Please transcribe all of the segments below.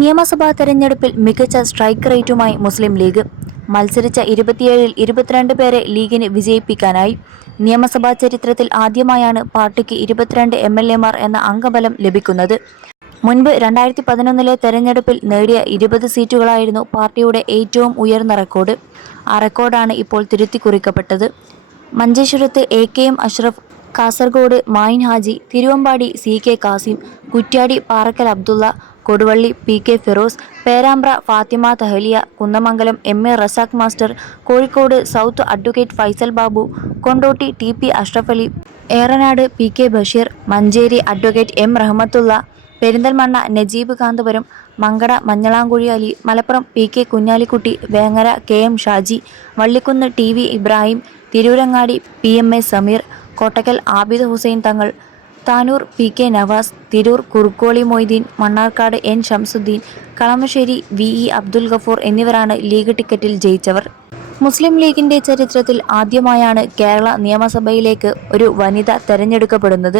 നിയമസഭാ തെരഞ്ഞെടുപ്പിൽ മികച്ച സ്ട്രൈക്ക് റേറ്റുമായി മുസ്ലിം ലീഗ്. മത്സരിച്ച 27-ൽ 22 പേരെ ലീഗിന് വിജയിപ്പിക്കാനായി. നിയമസഭാ ചരിത്രത്തിൽ ആദ്യമായാണ് പാർട്ടിക്ക് 22 MLA-മാർ എന്ന അംഗബലം ലഭിക്കുന്നത്. മുൻപ് 2011-ലെ തെരഞ്ഞെടുപ്പിൽ നേടിയ 20 സീറ്റുകളായിരുന്നു പാർട്ടിയുടെ ഏറ്റവും ഉയർന്ന റെക്കോർഡ്. ആ റെക്കോർഡാണ് ഇപ്പോൾ തിരുത്തിക്കുറിക്കപ്പെട്ടത്. മഞ്ചേശ്വരത്ത് AK-M Ashraf, Kasaragod Mayin Haji, Thiruvambady CK Kasim, Kuttiadi Parakkal Abdulla, Koduvally PK Firoz, Perambra Fathima Thahiliya, Kunnamangalam MA Razak master, Kozhikode south advocate Faisal Babu, Kondotty TP Ashraf Ali, Eranad PK Basheer, Manjeri advocate M Rahmathulla, Perinthalmanna Najeeb Kanthapuram, Mankada Manjalamkuzhi Ali, Malappuram PK Kunhalikutty, Vengara KM Shaji, Vallikkunnu TV Ibrahim, Tirurangadi PMA Sameer, Kottakkal Abid Hussain Thangal, Tanur PK Nawaz, Tirur Kurukkoli Moideen, Mannarkkad N Shamsuddin, Kalamassery VE Abdul Gafoor എന്നിവരാണ് ലീഗ് ടിക്കറ്റിൽ ജയിച്ചവർ. മുസ്ലിം ലീഗിന്റെ ചരിത്രത്തിൽ ആദ്യമായാണ് കേരള നിയമസഭയിലേക്ക് ഒരു വനിത തെരഞ്ഞെടുക്കപ്പെടുന്നത്.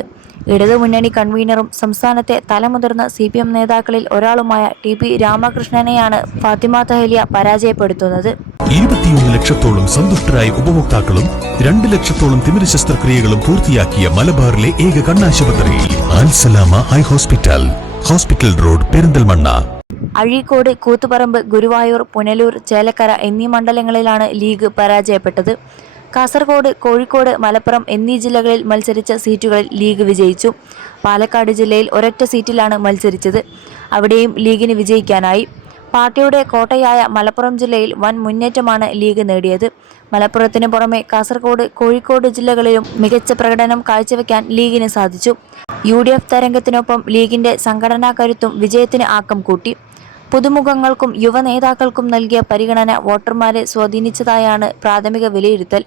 ഇടതുമുന്നണി കൺവീനറും സംസ്ഥാനത്തെ തലമുതിർന്ന CPM നേതാക്കളിൽ ഒരാളുമായ TP രാമകൃഷ്ണനെയാണ് ഫാത്തിമ തഹലിയ പരാജയപ്പെടുത്തുന്നത്. 21 ലക്ഷത്തോളം സന്തുഷ്ടരായ ഉപഭോക്താക്കളും 2 ലക്ഷത്തോളം തിമിര ശസ്ത്രക്രിയകളും പൂർത്തിയാക്കിയ മലബാറിലെ ഏക കണ്ണാശുപത്രി Al Salama high hospital, hospital road, Perinthalmanna. Azhikode, Koothuparamba, Guruvayur, Punalur, Chelakkara എന്നീ മണ്ഡലങ്ങളിലാണ് ലീഗ് പരാജയപ്പെട്ടത്. കാസർഗോഡ്, കോഴിക്കോട്, മലപ്പുറം എന്നീ ജില്ലകളിൽ മത്സരിച്ച സീറ്റുകളിൽ ലീഗ് വിജയിച്ചു. പാലക്കാട് ജില്ലയിൽ ഒരൊറ്റ സീറ്റിലാണ് മത്സരിച്ചത്. അവിടെയും ലീഗിന് വിജയിക്കാനായി. പാർട്ടിയുടെ കോട്ടയായ മലപ്പുറം ജില്ലയിൽ വൻ മുന്നേറ്റമാണ് ലീഗ് നേടിയത്. മലപ്പുറത്തിന് പുറമെ കാസർഗോഡ്, കോഴിക്കോട് ജില്ലകളിലും മികച്ച പ്രകടനം കാഴ്ചവെക്കാൻ ലീഗിന് സാധിച്ചു. UDF തരംഗത്തിനൊപ്പം ലീഗിന്റെ സംഘടനാ കരുത്തും വിജയത്തിന് ആക്കം കൂട്ടി. പുതുമുഖങ്ങൾക്കും യുവ നേതാക്കൾക്കും നൽകിയ പരിഗണന വോട്ടർമാരെ സ്വാധീനിച്ചതായാണ് പ്രാഥമിക വിലയിരുത്തൽ.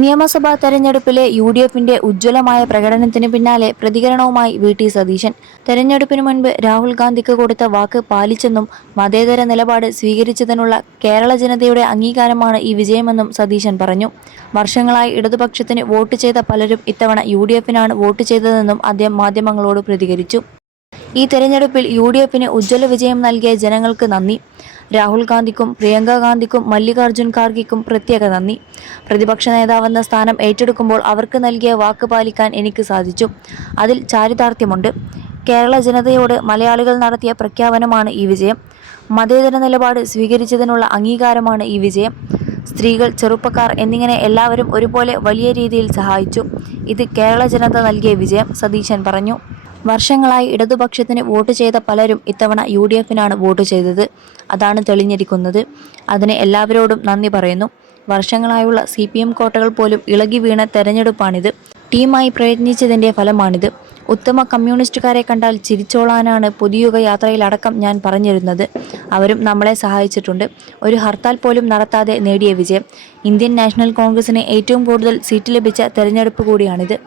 നിയമസഭാ തെരഞ്ഞെടുപ്പിലെ UDFന്റെ ഉജ്ജ്വലമായ പ്രകടനത്തിന് പിന്നാലെ പ്രതികരണവുമായി VT സതീശൻ. തെരഞ്ഞെടുപ്പിന് മുൻപ് രാഹുൽ ഗാന്ധിക്ക് കൊടുത്ത വാക്ക് പാലിച്ചെന്നും മതേതര നിലപാട് സ്വീകരിച്ചതിനുള്ള കേരള ജനതയുടെ അംഗീകാരമാണ് ഈ വിജയമെന്നും സതീശൻ പറഞ്ഞു. വർഷങ്ങളായി ഇടതുപക്ഷത്തിന് വോട്ട് ചെയ്ത പലരും ഇത്തവണ UDFനാണ് വോട്ട് ചെയ്തതെന്നും അദ്ദേഹം മാധ്യമങ്ങളോട് പ്രതികരിച്ചു. ഈ തെരഞ്ഞെടുപ്പിൽ UDFന് ഉജ്ജ്വല വിജയം നൽകിയ ജനങ്ങൾക്ക് നന്ദി. രാഹുൽ ഗാന്ധിക്കും പ്രിയങ്ക ഗാന്ധിക്കും മല്ലികാർജുൻ ഖാർഗെക്കും പ്രത്യേക നന്ദി. പ്രതിപക്ഷ നേതാവെന്ന സ്ഥാനം ഏറ്റെടുക്കുമ്പോൾ അവർക്ക് നൽകിയ വാക്ക് പാലിക്കാൻ എനിക്ക് സാധിച്ചു. അതിൽ ചാരിതാർത്ഥ്യമുണ്ട്. കേരള ജനതയോട് മലയാളികൾ നടത്തിയ പ്രഖ്യാപനമാണ് ഈ വിജയം. മതേതര നിലപാട് സ്വീകരിച്ചതിനുള്ള അംഗീകാരമാണ് ഈ വിജയം. സ്ത്രീകൾ, ചെറുപ്പക്കാർ എന്നിങ്ങനെ എല്ലാവരും ഒരുപോലെ വലിയ രീതിയിൽ സഹായിച്ചു. ഇത് കേരള ജനത നൽകിയ വിജയം, സതീശൻ പറഞ്ഞു. വർഷങ്ങളായി ഇടതുപക്ഷത്തിന് വോട്ട് ചെയ്ത പലരും ഇത്തവണ UDFനാണ് വോട്ട് ചെയ്തത്. അതാണ് തെളിഞ്ഞിരിക്കുന്നത്. അതിന് എല്ലാവരോടും നന്ദി പറയുന്നു. വർഷങ്ങളായുള്ള CPM കോട്ടകൾ പോലും ഇളകി വീണ തെരഞ്ഞെടുപ്പാണിത്. ടീമായി പ്രയത്നിച്ചതിൻ്റെ ഫലമാണിത്. ഉത്തമ കമ്മ്യൂണിസ്റ്റുകാരെ കണ്ടാൽ ചിരിച്ചോളാനാണ് പുതിയുഗ യാത്രയിലടക്കം ഞാൻ പറഞ്ഞിരുന്നത്. അവരും നമ്മളെ സഹായിച്ചിട്ടുണ്ട്. ഒരു ഹർത്താൽ പോലും നടത്താതെ നേടിയ വിജയം. ഇന്ത്യൻ നാഷണൽ കോൺഗ്രസിന് ഏറ്റവും കൂടുതൽ സീറ്റ് ലഭിച്ച തെരഞ്ഞെടുപ്പ് കൂടിയാണിത്.